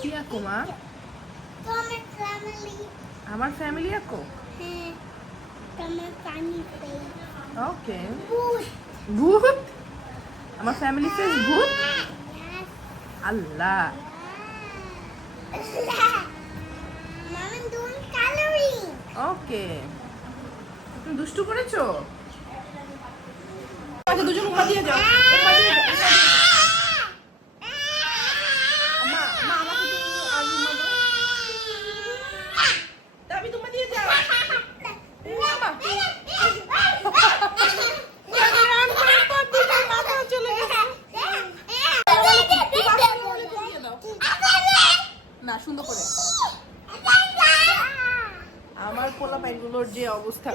কি আঁকো, মা? আমার ফ্যামিলি আঁকো? ওকে ভূত? আমার ফ্যামিলি ফেস ভূত? আল্লাহ। ওকে দুষ্টু করেছ? আচ্ছা দুজন আমাকে একটু আর উম্মা দাও। দাবি, তুমি দিয়ে যাও। না সুন্দর করে। আমার পোলা পাইগুলোর যে অবস্থা।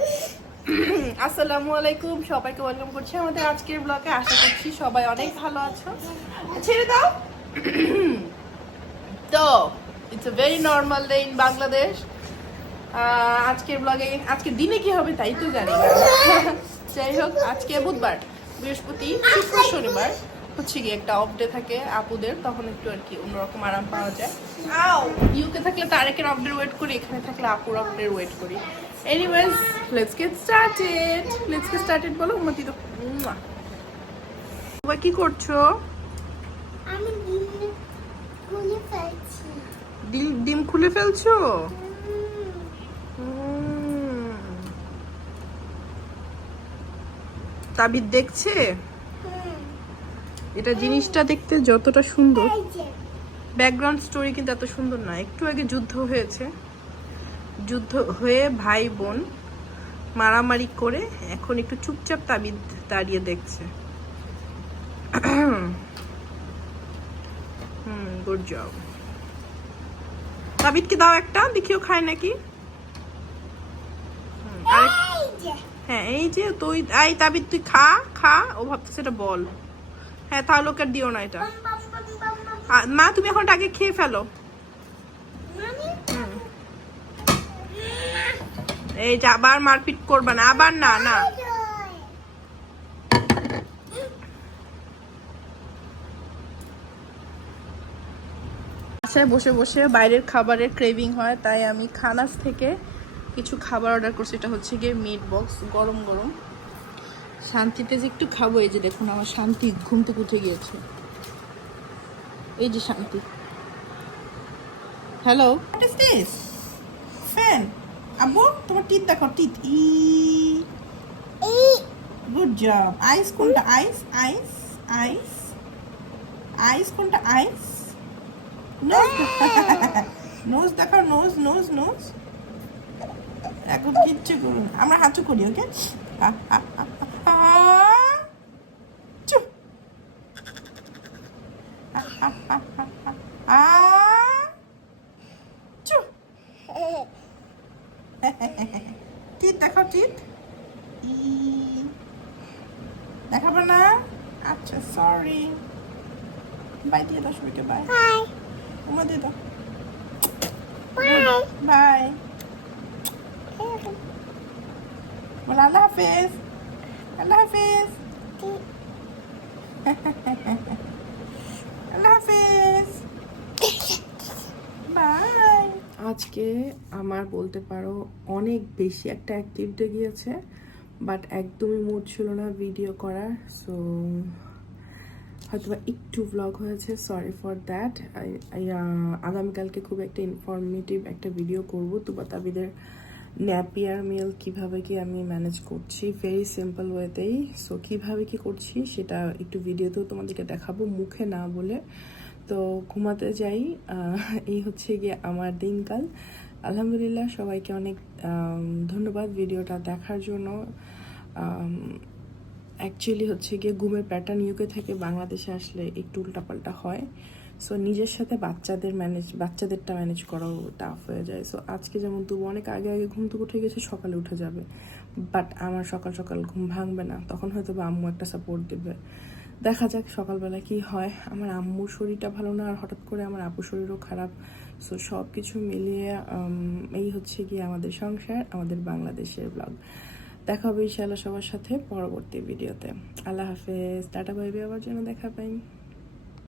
আসসালামু আলাইকুম। সবাইকে ওয়েলকাম করছি আমাদের আজকের ব্লগে। আশা করছি সবাই অনেক ভালো আছো। ছেড়ে দাও। It's a very normal day in Bangladesh আজকের ব্লগে আজকের দিনে কি হবে তাই তো জানি যাই হোক আজকে বুধবার বৃহস্পতি শুক্র শনিবার হচ্ছে গিয়ে একটা অফ ডে থাকে আপুদের তখন একটু আর কি অন্যরকম আরাম পাওয়া যায়। ইউকে থাকলে তারেকের অফ ডে ওয়েট করি এখানে থাকলে আপুর অফ ডে ওয়েট করি। Anyways let's get started let's get started বলো উন্নতি তো। সবাই কি করছ আমি ডিম খুলে ফেলছি ডিম ডিম খুলে ফেলছো? তাবিদ দেখছে? এটা জিনিসটা দেখতে যতটা সুন্দর। ব্যাকগ্রাউন্ড স্টোরি কিন্তু এত সুন্দর না। একটু আগে যুদ্ধ হয়েছে। যুদ্ধ হয়ে ভাই বোন মারামারি করে এখন একটু চুপচাপ তাবিদ দাঁড়িয়ে দেখছে। হুম গুড জব তাবিদকে দাও একটা দেখিও খায় নাকি। হ্যাঁ এই যে তুই, এই তাবিদ তুই খা খা, ও ভাবতেছে এটা বল। হ্যাঁ তাহলে ওকে দিও না এটা। মা, তুমি এখন আগে খেয়ে ফেলো। এই যে আবার মারপিট করবা না, আবার না না এই যে। বাসায় বসে বসে বাইরের খাবারের ক্রেভিং হয়, তাই আমি খানাস থেকে কিছু খাবার অর্ডার করছি। এটা হচ্ছে গিয়ে মিট বক্স গরম গরম। শান্তিতে যে একটু খাব, এই যে দেখুন আমার শান্তি ঘুম থেকে উঠে গিয়েছে। এই যে শান্তি। হ্যালো ফ্যান আব্বু তোমার টিথ দেখো টিথ ই। গুড জব আইস কোনটা? আইস আইস আইস আইস কোনটা? আইস নোজ নোজ দেখাও নোজ নোজ নোজ এখন কিচ্ছু করুন আমরা হাঁচু করি ওকে? দেখাও দেখাবো না? আচ্ছা সরি বাই দিয়ে সবাইকে বাই বাই উমা দিয়ে দাও বাই বাই আল্লাহ হাফেজ আল্লাহ হাফেজ আল্লাহ হাফেজ বাই আজকে আমার বলতে পারো অনেক বেশি একটা অ্যাক্টিভ ডে গিয়েছে বাট একদমই মুড ছিল না ভিডিও করার সো হয়তো একটু ব্লগ হয়েছে সরি ফর দ্যাট আগামীকালকে খুব একটা ইনফরমেটিভ একটা ভিডিও করব। তুবা তাবিদের ন্যাপিয়ার মিল কীভাবে কি আমি ম্যানেজ করছি? ভেরি সিম্পল ওয়েতেই সো কীভাবে কি করছি সেটা একটু ভিডিওতেও তোমাদেরকে দেখাবো, মুখে না বলে। তো ঘুমাতে যাই এই হচ্ছে গিয়ে আমার দিনকাল। আলহামদুলিল্লাহ সবাইকে অনেক ধন্যবাদ ভিডিওটা দেখার জন্য। অ্যাকচুয়ালি হচ্ছে গিয়ে ঘুমের প্যাটার্ন ইউকে থেকে বাংলাদেশে আসলে একটু উল্টাপাল্টা হয়। সো নিজের সাথে বাচ্চাদের ম্যানেজ বাচ্চাদেরটা ম্যানেজ করাও টাফ হয়ে যায়। সো আজকে যেমন তবু অনেক আগে আগে ঘুম থেকে উঠে গেছে, সকালে উঠে যাবে। বাট আমার সকাল সকাল ঘুম ভাঙবে না। তখন হয়তো বা আম্মু একটা সাপোর্ট দেবে। দেখা যাক সকালবেলা কি হয়। আমার আম্মুর শরীরটা ভালো না, আর হঠাৎ করে আমার আপুর শরীরও খারাপ। সো সব কিছু মিলিয়ে এই হচ্ছে গিয়ে আমাদের সংসার, আমাদের বাংলাদেশের ব্লগ দেখা হবে ইনশাআল্লাহ সবার সাথে পরবর্তী ভিডিওতে। আল্লাহ হাফেজ, টাটা ভাইবি আবার যেন দেখা পাই।